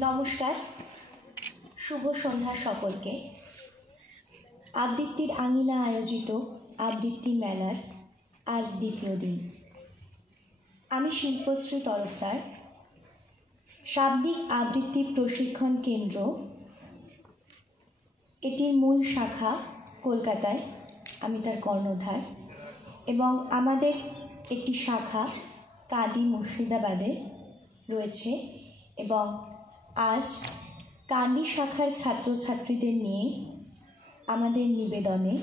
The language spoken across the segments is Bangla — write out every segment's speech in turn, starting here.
নমস্কার, শুভ সন্ধ্যা সকলকে। আবৃত্তির আঙিনা আয়োজিত আবৃত্তি মেলার আজ দ্বিতীয় দিন। আমি শিল্পশ্রী তরফদার, শাব্দিক আবৃত্তি প্রশিক্ষণ কেন্দ্র, এটির মূল শাখা কলকাতায়, আমি তার কর্ণধার, এবং আমাদের একটি শাখা কাঁদি মুর্শিদাবাদে রয়েছে। এবং আজ কান্দি শাখার ছাত্রছাত্রীদের নিয়ে আমাদের নিবেদনে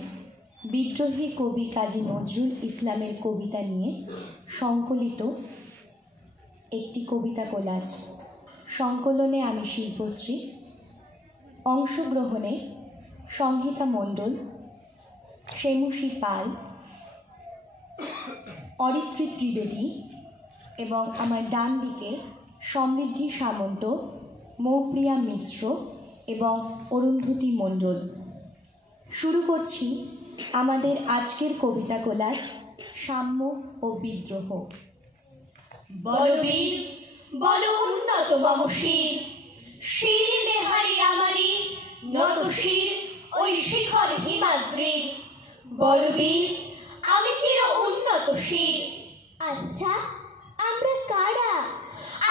বিদ্রোহী কবি কাজী নজরুল ইসলামের কবিতা নিয়ে সংকলিত একটি কবিতা কোলাজ। সংকলনে আমি শিল্পশ্রী, অংশগ্রহণে সংহিতা মণ্ডল, সেমুষী পাল, অরিত্রী ত্রিবেদী এবং আমার ডান দিকে সমৃদ্ধি সামন্ত, মৌপ্রিয়া মিশ্র এবং অরুন্ধতী মণ্ডল। শুরু করছি আমাদের আজকের কবিতা কোলাজ, সাম্য ও বিদ্রোহ। বল বীর, বল উন্নত মম শির, শির নেহারি আমারি নত শির ওই শিখর হিমাদ্রির। বল বীর, আমি চির উন্নত শির। আচ্ছা, আমরা কারা?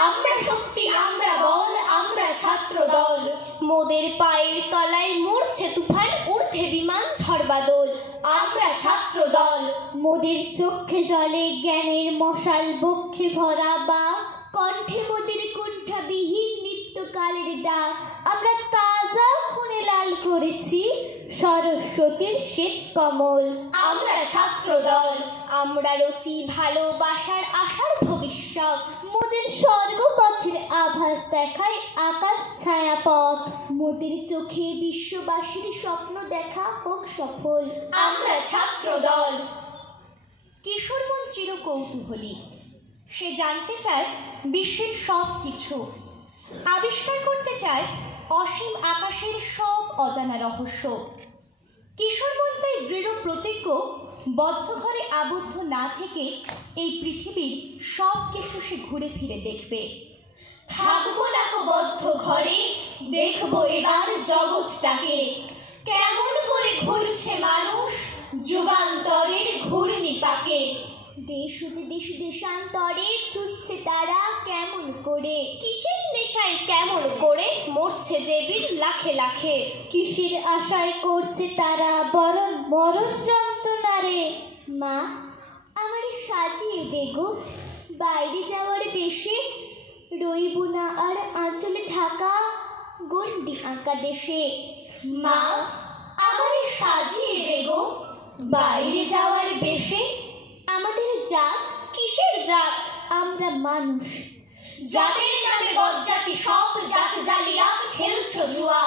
আমরা শক্তি, আমরা বল, আমরা ছাত্র দল। মোদের পায়ের তলায় মরছে তুফান, ঊর্ধ্বে বিমান ঝড় বাদল। আমরা ছাত্র দল। মোদের চোখে জলে জ্ঞানের মশাল, বক্ষে ভরা বা কণ্ঠে মোদের কুণ্ঠাবিহীন নিত্যকালের ডাক। আমরা তাজা খুনে লাল করেছি সরস্বতীর শ্বেত কমল। আমরা ছাত্র দল। আমরা রচি ভালোবাসার আশার ভবিষ্যৎ, মোদের স্বর্গপথের আভাস দেখায় আকাশ ছায়া পথ। মোদের চোখে বিশ্ববাসীর স্বপ্ন দেখা হোক সফল। আমরা ছাত্র দল। কিশোর মন চির কৌতূহলী, সে জানতে চায় বিশ্বের সব কিছু, আবিষ্কার করতে চায় অসীম আকাশের সব অজানা রহস্য। কিশোর মন তাই দৃঢ় প্রতিজ্ঞ, বদ্ধ ঘরে আবদ্ধ না থেকে এই পৃথিবীর সব কিছু সে ঘুরে ফিরে দেখবে। থাকবো না তো বদ্ধ ঘরে, দেখবো এবার জগৎটাকে। কেমন করে ঘুরছে মানুষ যুগান্তরের ঘূর্ণি পাকে। দেশ বিদেশ দেশান্তরে ছুটছে তারা কেমন করে, কিসের নেশায় কেমন করে মরছে যে বীর লাখে লাখে। কিসের আশায় করছে তারা বরণ মরণ যন্ত্রণারে। মা, আমারে সাজিয়ে দেগো, বাইরে যাওয়ার দেশে রইব না আর আঁচলে ঢাকা গন্ডি আঁকা দেশে। মা, আমারে সাজিয়ে দেগো, বাইরে যাওয়ার বেশে। আমাদের জাত কিসের জাত? আমরা মানুষ। জাতের নামে বজ্জাতি সব জাত জালিয়া খেলছো জুয়া।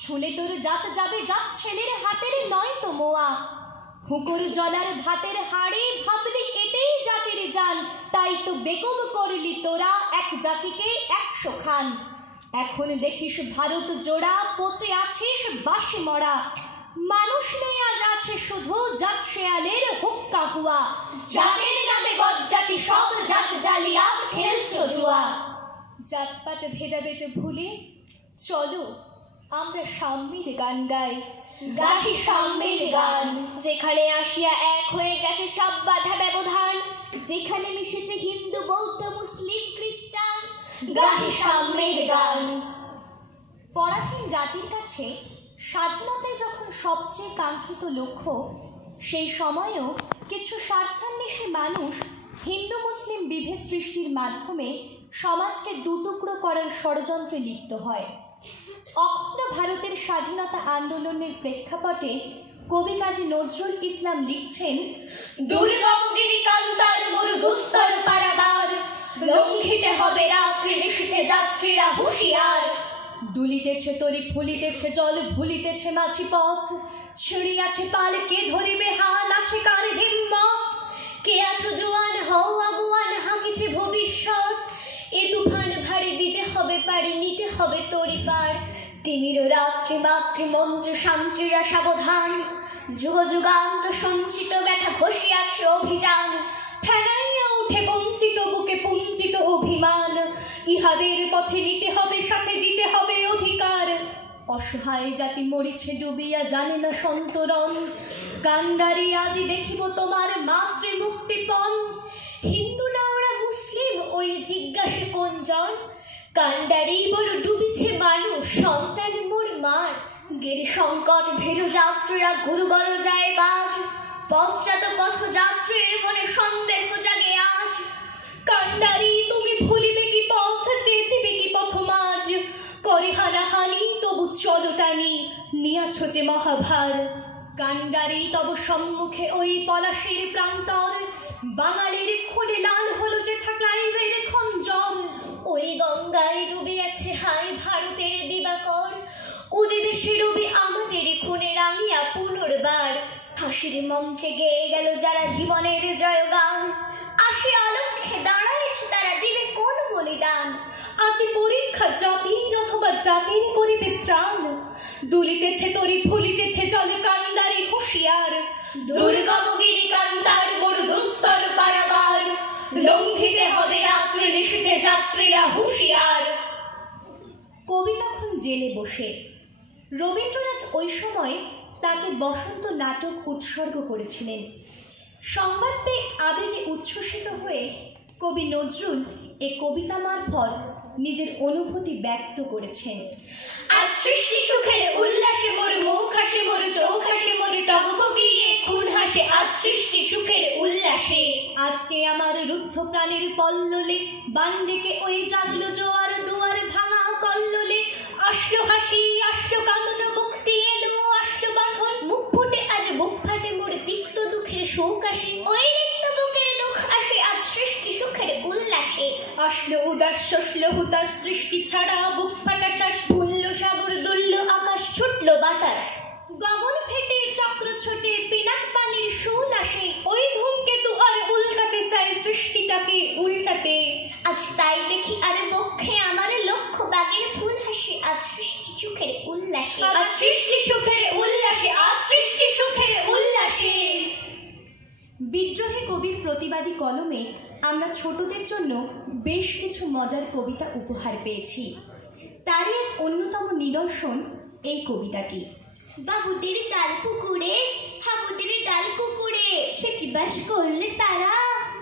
ছুলে তোর জাত যাবে জাত ছেলের হাতের নয় তো মোয়া। হুকুর জলার ভাতের হাড়ি ভাবলি এতেই জাতির জান, তাই তো বেকম করলি তোরা এক জাতিকে 100 খান। এখন দেখিস ভারত জোড়া, পচে আছিস বাসি মরা। মানুষ নেই আজ আছে শুধু জাত শেয়ালের হুক্কা হুয়া। জাতের নামে বজ্জাতি সব জাত জালিয়া খেলছো জুয়া। জাতপাত ভেদাভেদ ভুলে চলো আমরা সাম্যের গান গাই। গাহি সাম্যের গান। যেখানে আসিয়া এক হয়ে গেছে সব বাধা ব্যবধান, যেখানে মিশেছে হিন্দু বৌদ্ধ মুসলিম খ্রিস্টান। গাহি সাম্যের গান। পরাধীন জাতির কাছে স্বাধীনতাই যখন সবচেয়ে কাঙ্ক্ষিত লক্ষ্য, সেই সময়েও কিছু স্বার্থান্বেষী মানুষ হিন্দু মুসলিম বিভেদ সৃষ্টির মাধ্যমে সমাজকে দুটুকরো করার ষড়যন্ত্রে লিপ্ত হয়। অখণ্ড ভারতের স্বাধীনতা আন্দোলনের প্রেক্ষাপটে কবি কাজী নজরুল ইসলাম লিখছেন, দুর্গমগিরি কান্তার মরু দুস্তর পারাবার, লঙ্ঘিতে হবে রাত্রি নিশীথে যাত্রীরা হুঁশিয়ার। দুলিতেছে তরি ফুলিতেছে জল, ভুলিতেছে মাঝি পথ, ছড়িয়াছে পাল কে ধরিবে হাল, আছে কার হিম্মত। কে আছো জোয়ান হও আগুয়ান, হাঁকিছে ভবিষ্যৎ। এ তুফান ভারী দিতে হবে পারি, নিতে হবে তরি পার। তিমির রাত্রি মাতৃ মন্ত্রী শান্তিরা সাবধান, যুগ যুগান্ত সঞ্চিত ব্যথা ঘষিয়াছে অভিযান। ফেনাইয়া ওঠে বঞ্চিত বুকে পুঞ্জিত অভিমান, ইহাদের পথে নিতে হবে সাথে দিতে হবে অধিকার। অসহায় জাতি মরিছে ডুবিয়া জানে না সন্তরণ, কান্ডারি আজি দেখিব তোমার মাতৃমুক্তিপণ। হিন্দু না ওরা মুসলিম ওই জিজ্ঞাসে কোনজন, কান্ডারি বলো ডুবিছে মানুষ সন্তান মোর মার। গিরি সংকট ভীরু যাত্রীরা গুরুগল যায় বাজ, পশ্চাৎ পথ যাত্রীর মনে সন্দেহ জাগে আজ। কান্ডারি তুমি ভুলিবে কি পথ, তেজিবে কি পথ মাঝ, করে হানাহানি তবু চলটানি নিয়াছ যে মহাভার। কান্ডারি তব সম্মুখে ওই পলাশীর প্রান্তর, বাঙালির খুনে লাল হলো যে থাকলাইবের খঞ্জন। ওই গঙ্গায় ডুবে আছে হাই ভারতের দিবাকর, উদিবে সে রবি আমাদের খুনে রাঙিয়া পুনর্বার। হাসির মঞ্চে গেয়ে গেল যারা জীবনের জয়গান, আসি অলক্ষে দাঁড়াইছে তারা দিবে কোন বলিদান। আজি পরীক্ষা জাতির অথবা জাতির করিবে ত্রাণ, দুলিতেছে তরি ফুলিতেছে জল কান্ডারি হুঁশিয়ার। দুর্গম গিরি কান্তার মোর দুস্তর পারাবার, লঙ্ঘিতে হবে রাত্রি নিশীথে যাত্রীরা হুঁশিয়ার। কবি তখন জেলে বসে। রবীন্দ্রনাথ ওই সময় তাকে বসন্ত নাটক উৎসর্গ করেছিলেন। সংবাদ পেয়ে আবেগে উচ্ছ্বসিত হয়ে কবি নজরুল এ কবিতা মারফত নিজের অনুভূতি ব্যক্ত করেছেন। আজ সৃষ্টি সুখের উল্লাসে মোর মুখ হাসে, মোর চোখ হাসে, মোর টগবগিয়ে খুন হাসে। আজ সৃষ্টি সুখের উল্লাসে, আজকে আমার রুদ্ধ প্রাণের পল্ললে বান ডেকে ওই জাগলো জোয়ার দুয়ার ভাঙা কল্লোলে। আসলো হাসি আসলো কামনা মুক্তি এলো আসলো বাঁধন, মুখ ফুটে আজ বুক ফাটে মোর তিক্ত দুঃখের শোক আসে। ওই নিত্য বুকের দুঃখ আসে আজ সৃষ্টি সুখের উল্লাসে। আসলো উদাস শসলো হুতাশ সৃষ্টি ছাড়া বুক ফাটা শ্বাস, ভুললো সাগর দুললো আকাশ ছুটলো বাতাস। গগন ফেটে চক্র ছোটে পিনাক পানির সুল আসে, ওই ধূমকেতু আর উল্টাতে চায় সৃষ্টিটাকে উল্টাতে। আজ তাই দেখি আর বক্ষে আমার লক্ষ বাগের ফুল হাসে আজ সৃষ্টি সুখের উল্লাসে। আজ সৃষ্টি সুখের উল্লাসে, আজ সৃষ্টি সুখের উল্লাসে। বিদ্রোহী কবির প্রতিবাদী কলমে আমরা ছোটদের জন্য বেশ কিছু মজার কবিতা উপহার পেয়েছি। তারই এক অন্যতম নিদর্শন এই কবিতাটি। বাবুদের ডাল পুকুরে হাবুদের ডাল কুকুরে, সে কি বাস করলে তারা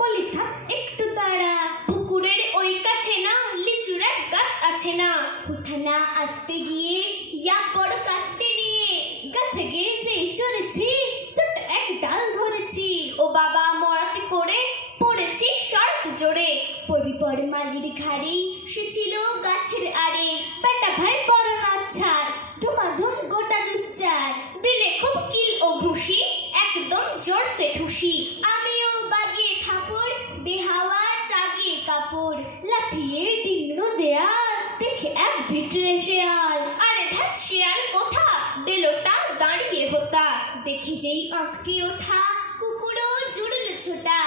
বলি থাক একটু তারা। পুকুরের ওই কাছে না লিচুর এক গাছ আছে না, হুথানা আসতে গিয়ে ইয়া বড় কাস্তে নিয়ে গাছে গিয়ে যেই চড়েছি ছোট এক ডাল ধরেছি। ও বাবা মরাতে করে পড়েছি শর্ট জোরে, পড়বি পড়ে মালির ঘাড়ে সে ছিল গাছের আড়ে। বেটা ভাই বড় নাচ্ছার ধুমাধুম গোটা দুচ্চার, দিলে খুব কিল ও ঘুষি একদম জোরসে ঠুসি। আমিও বাগিয়ে থাপড় দেহাওয়া চাগিয়ে কাপড়, লাফিয়ে ডিংড়ো দেয়াল দেখে এক ভিতরে শেয়াল। আরে ধ্যাত শেয়াল কোথা দিলোটা দাঁড়িয়ে হোতা, দেখে যেই আঁককে ওঠা কুকুরও জুড়ল ছোটা।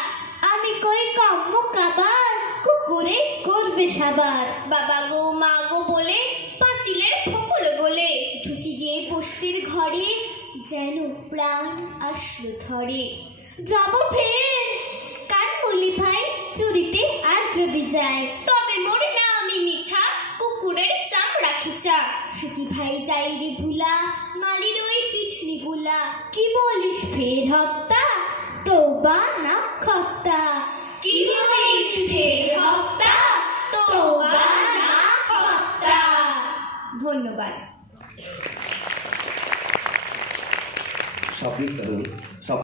আমি কই কাম্য কাবার কুকুরে করবে সাবার, বাবা গো মা গো বলে পাঁচিলের ফকল গোলে। ঢুকে গিয়ে বস্তির ঘরে যেন প্রাণ আসলো ধরে। যাব ফের কানমুলি ভাই চুরিতে আর যদি যায়, তবে মোর না আমি মিছা কুকুরের চামড়া খিচা। সুতি ভাই যাই রে ভুলা মালির ওই পিঠনি গুলা, কি বলিস ফের হপ্তা তৌবা না খপ্তা। কি বলিস ফের হপ্তা তওবা না খপ্তা। ধন্যবাদ। স্বপ্নিক তরুণী